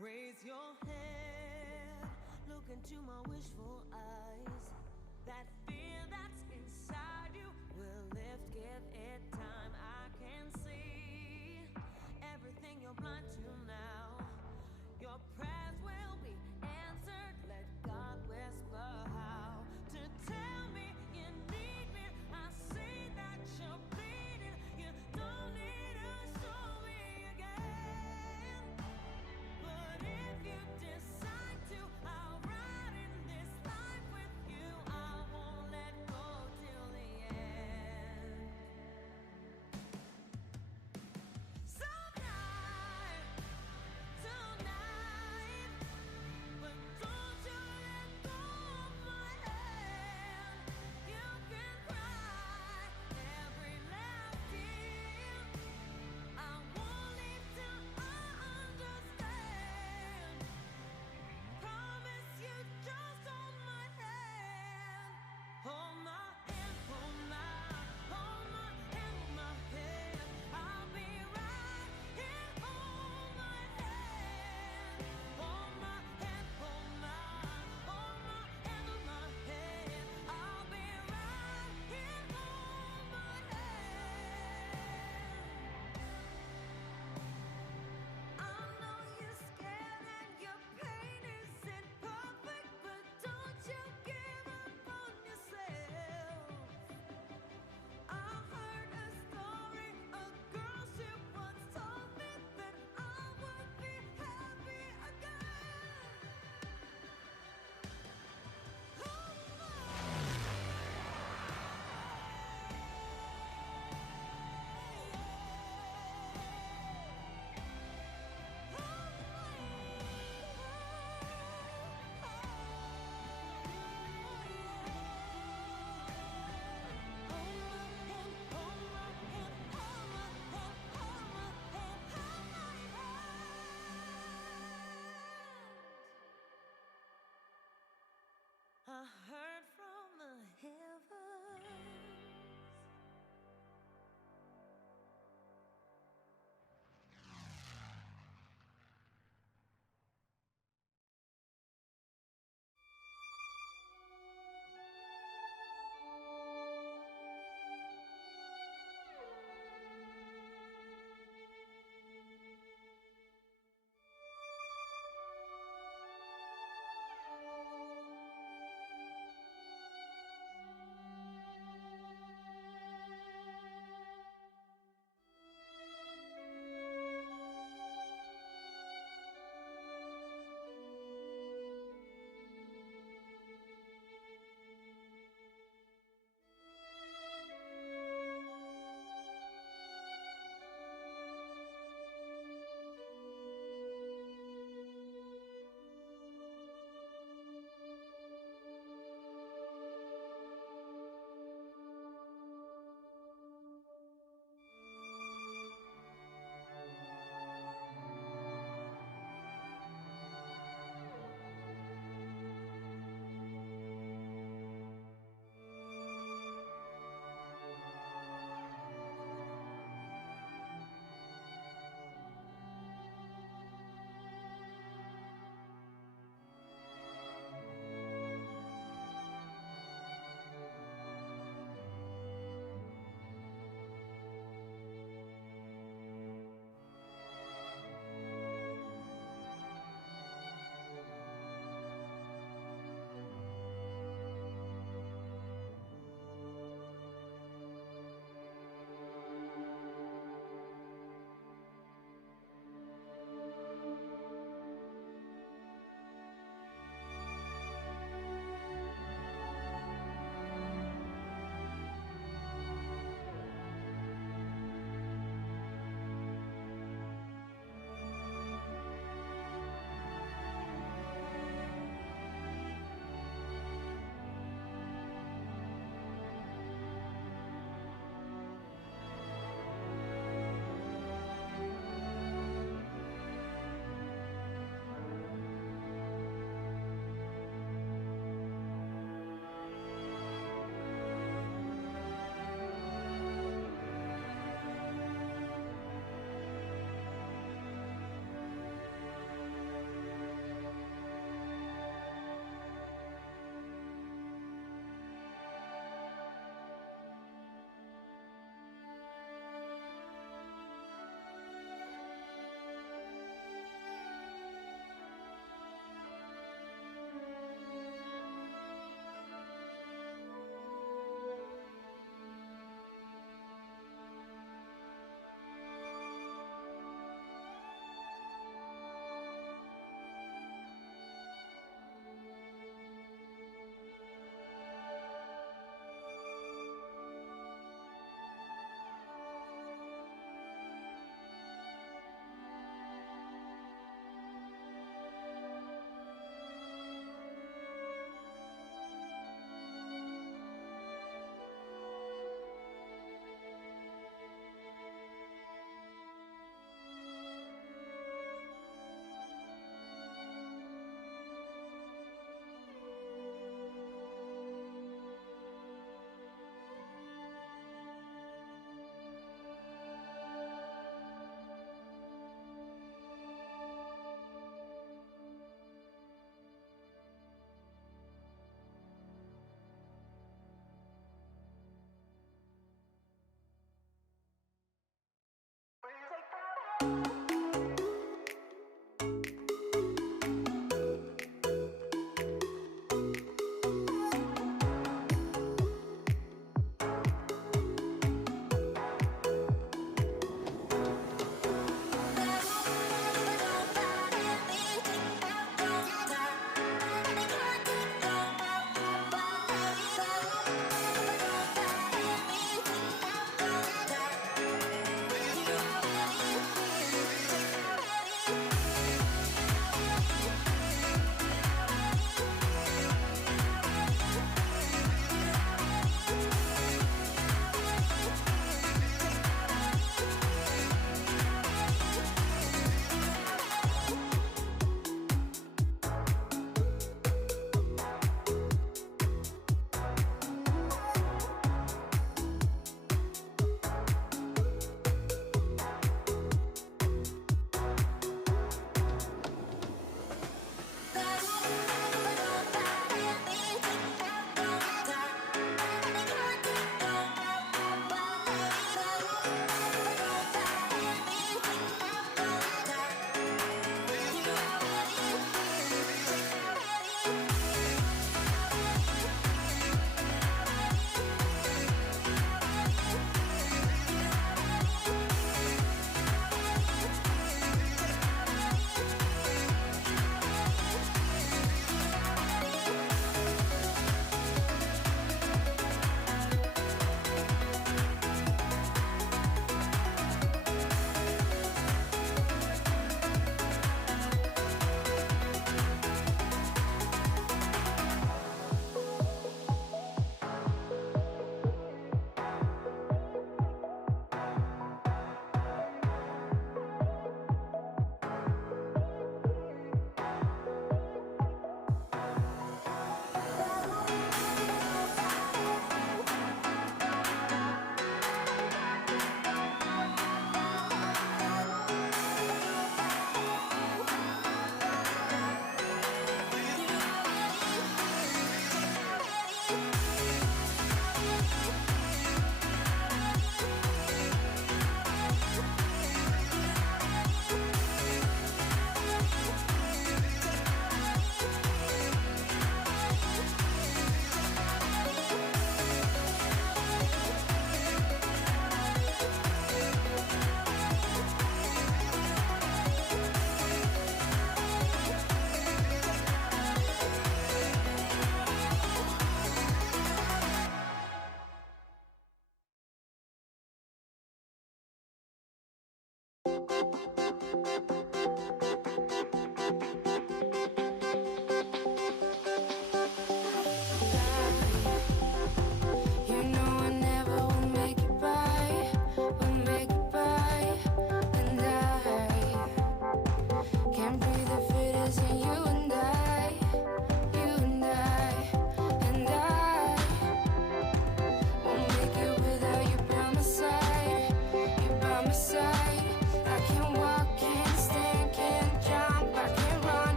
Raise your head, look into my wishful eyes. That fear that's inside you will lift, give it time. I can see everything you're blind to now. Your prayers will be answered. Let God whisper how to tell me you need me. I see that you're bleeding. You don't need to show me again. But if you decide to, I'll ride in this life with you. I won't let go till the end. Tonight, but don't you let go of my hand. You can cry every last tear. I won't leave till I understand. Promise you, just hold my hand. Hold my hand, hold my, hold my hand, hold my hand. I'll be right here. Hold my hand, hold my hand, hold my, hold my hand, hold my hand. I'll be right here. Hold my hand. I know you're scared and your pain isn't perfect, but don't you give up on yourself. I heard a story, a girl she once told me that I would be happy again. I heard from the heavens.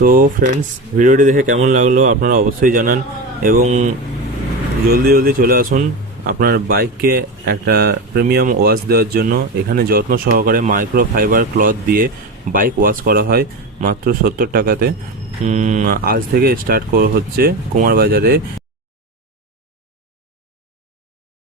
তো friends, ভিডিওটি দেখে কেমন লাগলো আপনারা অবশ্যই জানান এবং জলদি চলে আসুন আপনার বাইককে একটা প্রিমিয়াম ওয়াশ দেওয়ার জন্য। এখানে যত্ন সহকারে মাইক্রো ফাইবার ক্লথ দিয়ে বাইক ওয়াশ করা হয় মাত্র 70 টাকাতে। আজ থেকে স্টার্ট হচ্ছে কুমার বাজারে